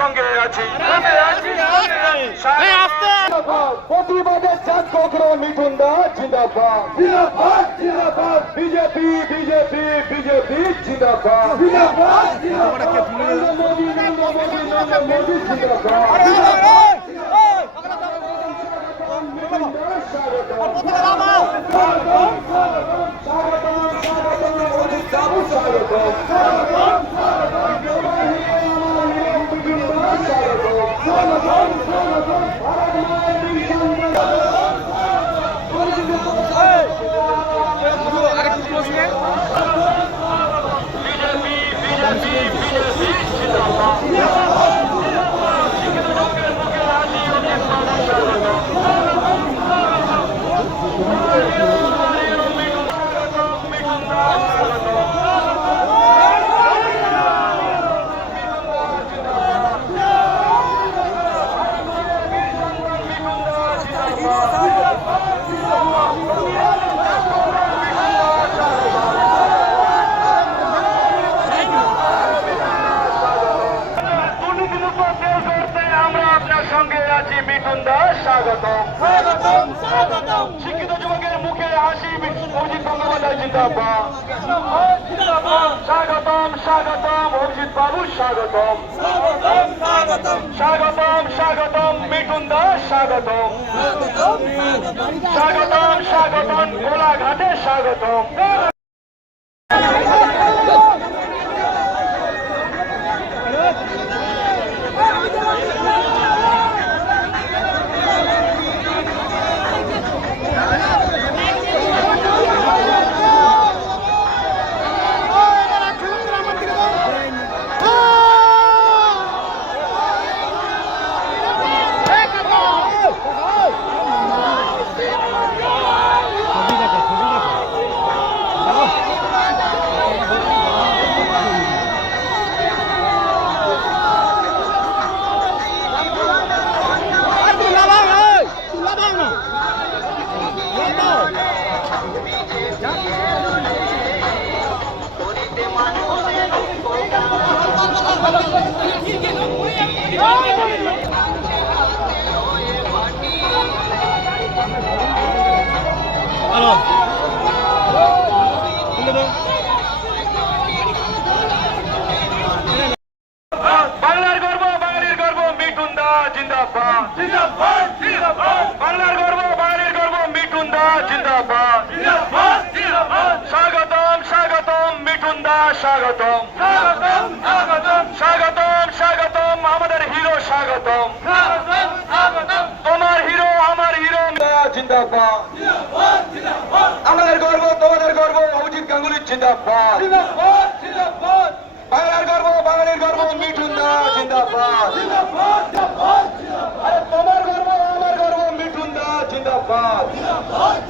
সঙ্গে আছি প্রতিবাদের চাঁদ কখনো মিঠুন দা জিন্দাবাদ জিন্দাবাদ জিন্দাবাদ বিজেপি বিজেপি বিজেপি জিন্দাবাদ জিন্দাবাদ জিন্দাবাদ মোদি নরেন্দ্র মোদি মোদি জিন্দাবাদ দুর্নীতিমুক্ত দেশ গড়তে আমরা আপনার সঙ্গে আছি মিঠুন দাস স্বাগতম। স্বাগতম স্বাগতম। শিক্ষিত যুবকের মুখে হাসি অভিজিৎ গঙ্গোপাধ্যায় জিন্দাবাদ। স্বাগতম স্বাগতম অভিজিৎ বাবু স্বাগতম। স্বাগতম স্বাগতম। স্বাগতম স্বাগতম মিঠুন দাস স্বাগতম। স্বাগতম স্বাগতম গোলাঘাটে স্বাগতম। বাংলার গর্ব বাঙালির গর্ব মিঠুন দা জিন্দাবাদ। জিন্দাবাদ জিন্দাবাদ। বাংলার গর্ব বাঙালির গর্ব মিঠুন দা জিন্দাবাদ। জিন্দাবাদ জিন্দাবাদ। স্বাগতম স্বাগতম মিঠুন দা স্বাগতম। স্বাগতম স্বাগতম। স্বাগতম স্বাগতম আমাদের হিরো স্বাগতম। স্বাগতম স্বাগতম। তোমার হিরো আমার হিরো জিন্দাবাদ আমাদের গর্ব তোমাদের গর্ব অভিজিৎ গাঙ্গুলি জিন্দাবাদ। জিন্দাবাদ জিন্দাবাদ। বাংলার গর্ব বাঙালির গর্ব মিঠুন দা জিন্দাবাদ। জিন্দাবাদ জিন্দাবাদ। আরে তোমার গর্ব আমার গর্ব মিঠুন দা জিন্দাবাদ। স্বাগতম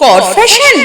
কর ফ্যাশন